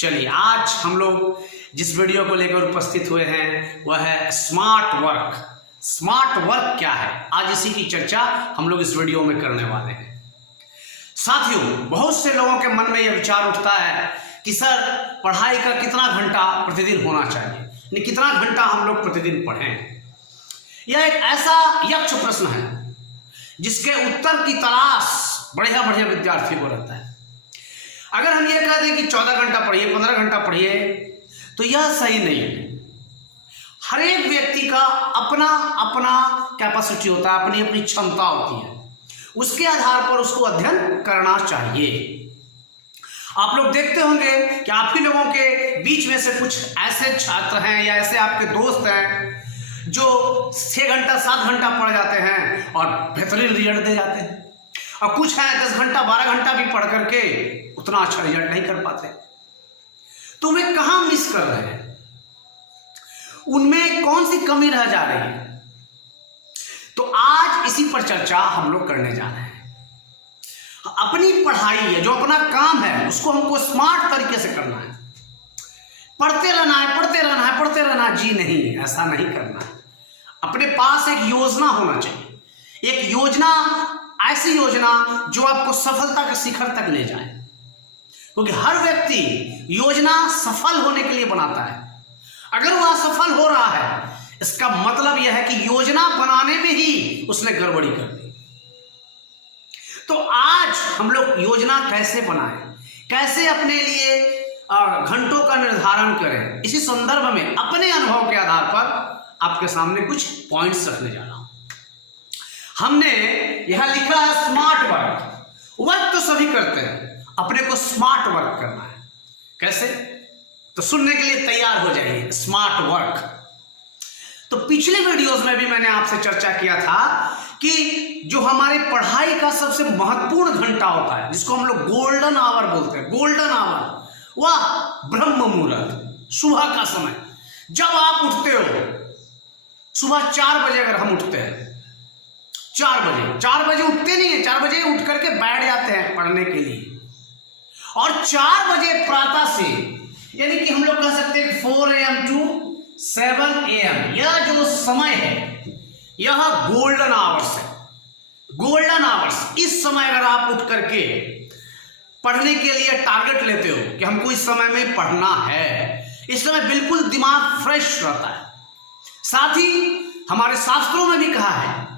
चलिए आज हम लोग जिस वीडियो को लेकर उपस्थित हुए हैं वह है स्मार्ट वर्क। स्मार्ट वर्क क्या है, आज इसी की चर्चा हम लोग इस वीडियो में करने वाले हैं। साथियों, बहुत से लोगों के मन में यह विचार उठता है कि सर पढ़ाई का कितना घंटा प्रतिदिन होना चाहिए, यानी कितना घंटा हम लोग प्रतिदिन पढ़ें। यह एक ऐसा यक्ष प्रश्न है जिसके उत्तर की तलाश बढ़िया बढ़िया विद्यार्थियों को रहता है। अगर हम ये कह दें कि 14 घंटा पढ़िए, 15 घंटा पढ़िए, तो यह सही नहीं है। हर एक व्यक्ति का अपना अपना कैपेसिटी होता है, अपनी अपनी क्षमता होती है, उसके आधार पर उसको अध्ययन करना चाहिए। आप लोग देखते होंगे कि आप ही लोगों के बीच में से कुछ ऐसे छात्र हैं या ऐसे आपके दोस्त हैं जो 6 घंटा 7 घंटा पढ़ जाते हैं और बेहतरीन रिजल्ट दे जाते हैं, और कुछ हैं 10 घंटा 12 घंटा भी पढ़ करके उतना अच्छा रिजल्ट नहीं कर पाते। तो वे कहां मिस कर रहे हैं, उनमें कौन सी कमी रह जा रही है? तो आज इसी पर चर्चा हम लोग करने जा रहे हैं। अपनी पढ़ाई है, जो अपना काम है, उसको हमको स्मार्ट तरीके से करना है। पढ़ते रहना है, पढ़ते रहना है, पढ़ते रहना है, जी नहीं, ऐसा नहीं करना है। अपने पास एक योजना होना चाहिए, एक योजना, ऐसी योजना जो आपको सफलता के शिखर तक ले जाए, क्योंकि हर व्यक्ति योजना सफल होने के लिए बनाता है। अगर वह सफल हो रहा है, इसका मतलब यह है कि योजना बनाने में ही उसने गड़बड़ी कर दी। तो आज हम लोग योजना कैसे बनाएं, कैसे अपने लिए घंटों का निर्धारण करें, इसी संदर्भ में अपने अनुभव के आधार पर आपके सामने कुछ पॉइंट्स रखने जा रहा हूं। हमने यहां लिखा है स्मार्ट वर्क। वर्क तो सभी करते हैं, अपने को स्मार्ट वर्क करना है। कैसे? तो सुनने के लिए तैयार हो जाइए। स्मार्ट वर्क, तो पिछले वीडियोस में भी मैंने आपसे चर्चा किया था कि जो हमारी पढ़ाई का सबसे महत्वपूर्ण घंटा होता है, जिसको हम लोग गोल्डन आवर बोलते हैं, गोल्डन आवर, वह ब्रह्म मुहूर्त, सुबह का समय। जब आप उठते हो सुबह 4 बजे, अगर हम उठते हैं 4 बजे उठते नहीं है, 4 बजे उठ करके बैठ जाते हैं पढ़ने के लिए, और 4 बजे प्रातः से, यानी कि हम लोग कह सकते हैं 4 AM टू 7 AM, यह जो समय है यह गोल्डन आवर्स है। गोल्डन आवर्स, इस समय अगर आप उठ करके पढ़ने के लिए टारगेट लेते हो कि हमको इस समय में पढ़ना है, इस समय बिल्कुल दिमाग फ्रेश रहता है। साथ ही हमारे शास्त्रों में भी कहा है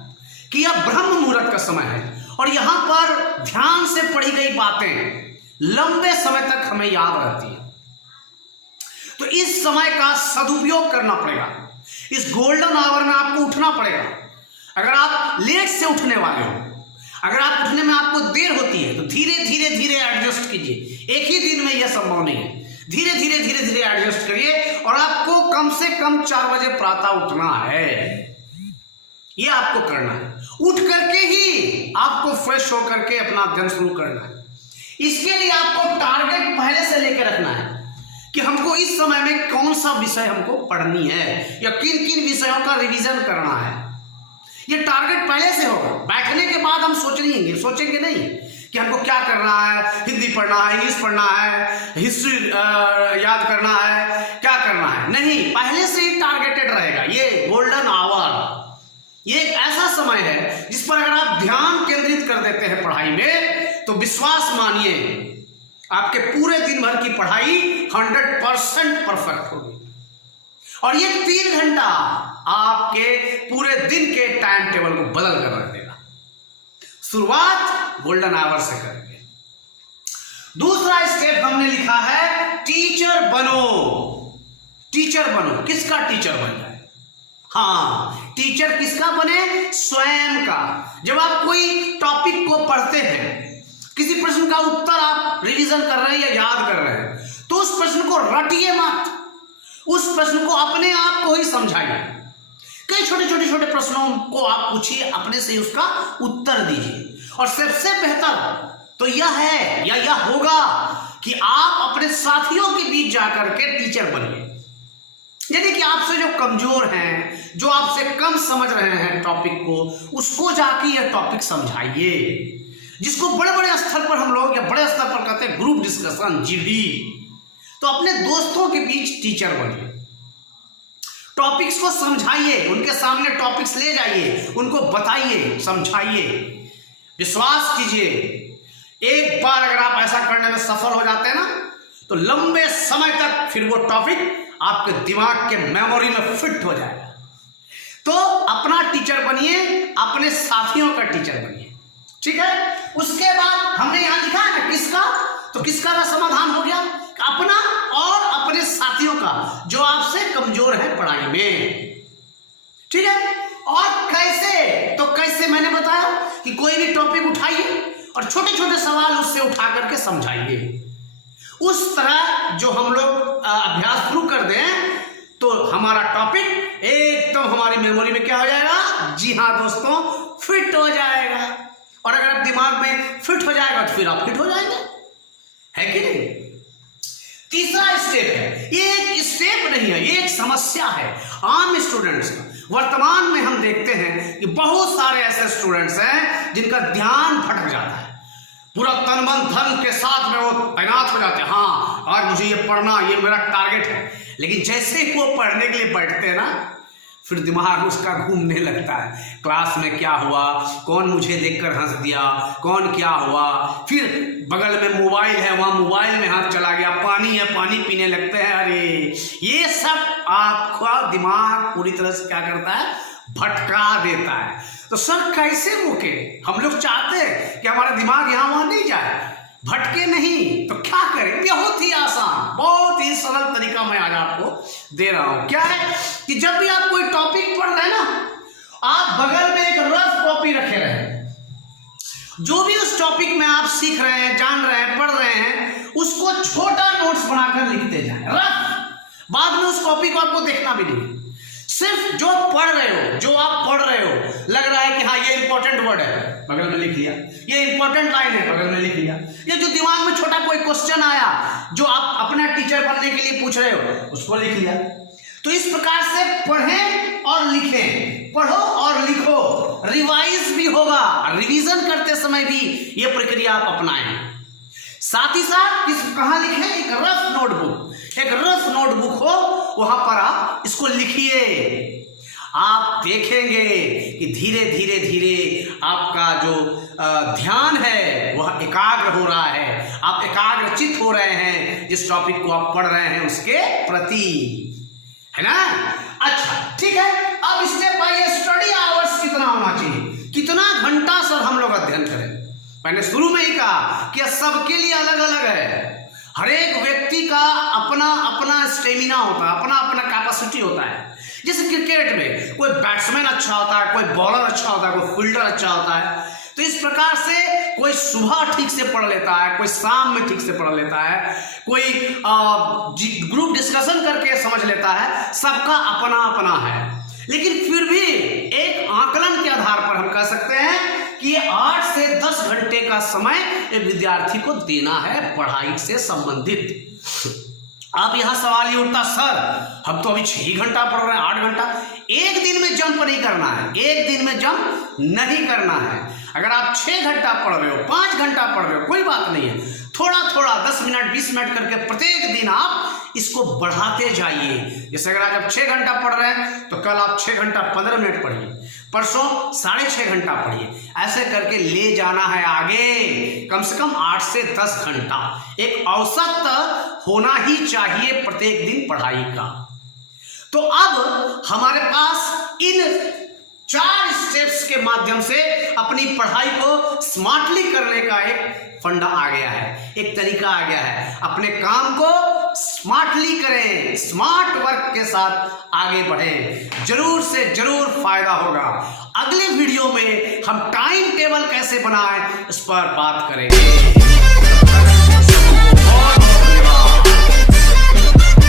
कि यह ब्रह्म मुहूर्त का समय है, और यहां पर ध्यान से पढ़ी गई बातें लंबे समय तक हमें याद रहती है। तो इस समय का सदुपयोग करना पड़ेगा। इस गोल्डन आवर में आपको उठना पड़ेगा। अगर आप लेट से उठने वाले हो, अगर आप उठने में आपको देर होती है, तो धीरे धीरे धीरे एडजस्ट कीजिए। एक ही दिन में यह संभव नहीं है, धीरे धीरे एडजस्ट करिए, और आपको कम से कम 4 बजे प्रातः उठना है। यह आपको करना है। उठ करके ही आपको फ्रेश होकर के अपना अध्ययन शुरू करना है। इसके लिए आपको टारगेट पहले से लेकर रखना है कि हमको इस समय में कौन सा विषय हमको पढ़नी है, या किन किन विषयों का रिवीजन करना है। ये टारगेट पहले से होगा। बैठने के बाद हम सोचेंगे नहीं कि हमको क्या करना है, हिंदी पढ़ना है, इंग्लिश पढ़ना है, हिस्ट्री याद करना है, क्या करना है, नहीं, पहले से ही टारगेटेड रहेगा। ये गोल्डन आवर, ये एक ऐसा समय है जिस पर अगर आप ध्यान केंद्रित कर देते हैं पढ़ाई में, तो विश्वास मानिए आपके पूरे दिन भर की पढ़ाई 100% परफेक्ट होगी। और ये 3 घंटा आपके पूरे दिन के टाइम टेबल को बदल कर रख देगा। शुरुआत गोल्डन आवर से करेंगे। दूसरा स्टेप हमने लिखा है टीचर बनो। टीचर बनो, किसका टीचर बन जाए? हाँ, टीचर किसका बने? स्वयं का। जब आप कोई टॉपिक को पढ़ते हैं, किसी प्रश्न का उत्तर आप रिवीजन कर रहे हैं या याद कर रहे हैं, तो उस प्रश्न को रटिए मत, उस प्रश्न को अपने आप को ही समझाइए। कई छोटे प्रश्नों को आप पूछिए, अपने से उसका उत्तर दीजिए। और सबसे बेहतर तो यह है या यह होगा कि आप अपने साथियों के बीच जाकर के टीचर बनिए। यानी कि आपसे जो कमजोर हैं, जो आपसे कम समझ रहे हैं टॉपिक को, उसको जाके यह टॉपिक समझाइए, जिसको बड़े बड़े स्तर पर हम लोग, या बड़े स्तर पर कहते हैं ग्रुप डिस्कशन, GD। तो अपने दोस्तों के बीच टीचर बनिए, टॉपिक्स को समझाइए, उनके सामने टॉपिक्स ले जाइए, उनको बताइए, समझाइए। विश्वास कीजिए, एक बार अगर आप ऐसा करने में सफल हो जाते हैं ना, तो लंबे समय तक फिर वो टॉपिक आपके दिमाग के मेमोरी में फिट हो जाएगा। तो अपना टीचर बनिए, अपने साथियों का टीचर बनिए, ठीक है। उसके बाद हमने यहां लिखा है ना किसका, तो किसका का समाधान हो गया, अपना और अपने साथियों का जो आपसे कमजोर है पढ़ाई में, ठीक है। और कैसे, तो कैसे मैंने बताया कि कोई भी टॉपिक उठाइए और छोटे छोटे सवाल उससे उठा करके समझाइए। उस तरह जो हम लोग अभ्यास शुरू कर दें तो हमारा टॉपिक एकदम हमारी मेमोरी में क्या हो जाएगा, जी हाँ दोस्तों, फिट हो जाएगा। और अगर आप दिमाग में फिट हो जाएगा तो फिर आप फिट हो जाएंगे, है कि नहीं। तीसरा स्टेप है, ये एक स्टेप नहीं है, ये एक समस्या है आम स्टूडेंट्स का। वर्तमान में हम देखते हैं कि बहुत सारे ऐसे स्टूडेंट्स हैं जिनका ध्यान भटक जाता है, पूरा तन मन धन के साथ में वो तैनात हो जाते हैं, हाँ आज मुझे ये पढ़ना, ये मेरा टारगेट है। लेकिन जैसे ही वो पढ़ने के लिए बैठते हैं ना, फिर दिमाग उसका घूमने लगता है, क्लास में क्या हुआ, कौन मुझे देखकर हंस दिया, कौन क्या हुआ, फिर बगल में मोबाइल है, वहां मोबाइल में हाथ चला गया, पानी है, पानी पीने लगते हैं। अरे ये सब आपका दिमाग पूरी तरह से क्या करता है, भटका देता है। तो सर कैसे रोके, हम लोग चाहते हैं कि हमारा दिमाग यहां वहां नहीं जाए, भटके नहीं, तो क्या करें। बहुत ही आसान, बहुत ही सरल तरीका मैं आज आपको दे रहा हूं। क्या है कि जब भी आप कोई टॉपिक पढ़ रहे हैं ना, आप बगल में एक रफ कॉपी रखे रहे। जो भी उस टॉपिक में आप सीख रहे हैं, जान रहे हैं, पढ़ रहे हैं, उसको छोटा नोट्स बनाकर लिखते जाएं, रफ। बाद में उस कॉपी को आपको देखना भी नहीं, सिर्फ जो पढ़ रहे हो, जो आप पढ़ रहे हो, लग रहा है कि हाँ ये इंपॉर्टेंट वर्ड है, बगल में लिख लिया, ये इंपॉर्टेंट लाइन है, बगल में लिख लिया। ये जो दिमाग में छोटा कोई क्वेश्चन आया जो आप अपना टीचर बनने के लिए पूछ रहे हो, उसको लिख लिया। तो इस प्रकार से पढ़ें और लिखें, पढ़ो और लिखो, रिवाइज भी होगा, रिवीजन करते समय भी ये प्रक्रिया आप अपनाएं। साथ ही साथ कहां लिखें, एक रफ नोटबुक, एक रफ नोटबुक हो, वहां पर आप इसको लिखिए। आप देखेंगे कि धीरे धीरे धीरे आपका जो ध्यान है वह एकाग्र हो रहा है, आप एकाग्रचित हो रहे हैं जिस टॉपिक को आप पढ़ रहे हैं उसके प्रति, है ना। अच्छा ठीक है, अब स्टेप बाय स्टडी आवर्स कितना होना चाहिए, कितना घंटा सर हम लोग अध्ययन करें। मैंने शुरू में ही कहा कि सबके लिए अलग अलग है, हर एक व्यक्ति का अपना अपना स्टेमिना होता है, अपना अपना कैपेसिटी होता है। जैसे क्रिकेट में कोई बैट्समैन अच्छा होता है, कोई बॉलर अच्छा होता है, कोई फील्डर अच्छा होता है। तो इस प्रकार से कोई सुबह ठीक से पढ़ लेता है, कोई शाम में ठीक से पढ़ लेता है, कोई ग्रुप डिस्कशन करके समझ लेता है, सबका अपना अपना है। लेकिन फिर भी एक आकलन के आधार पर हम कह सकते हैं कि 8 से 10 घंटे का समय एक विद्यार्थी को देना है पढ़ाई से संबंधित। अब यहां सवाल ये उठता, सर हम तो अभी 6 घंटा पढ़ रहे हैं, 8 घंटा। एक दिन में जंप नहीं करना है, एक दिन में जंप नहीं करना है। अगर आप 6 घंटा पढ़ रहे हो, 5 घंटा पढ़ रहे हो, कोई बात नहीं है, थोड़ा थोड़ा 10 मिनट 20 मिनट करके प्रत्येक दिन आप इसको बढ़ाते जाइए। जैसे अगर आज आप 6 घंटा पढ़ रहे हैं तो कल आप 6 घंटा 15 मिनट पढ़िए, परसों 6.5 घंटा पढ़िए, ऐसे करके ले जाना है आगे। कम से कम 8 से 10 घंटा एक औसत होना ही चाहिए प्रत्येक दिन पढ़ाई का। तो अब हमारे पास इन 4 स्टेप्स के माध्यम से अपनी पढ़ाई को स्मार्टली करने का एक फंडा आ गया है, एक तरीका आ गया है। अपने काम को स्मार्टली करें, स्मार्ट वर्क के साथ आगे बढ़ें, जरूर से जरूर फायदा होगा। अगले वीडियो में हम टाइम टेबल कैसे बनाएं इस पर बात करेंगे।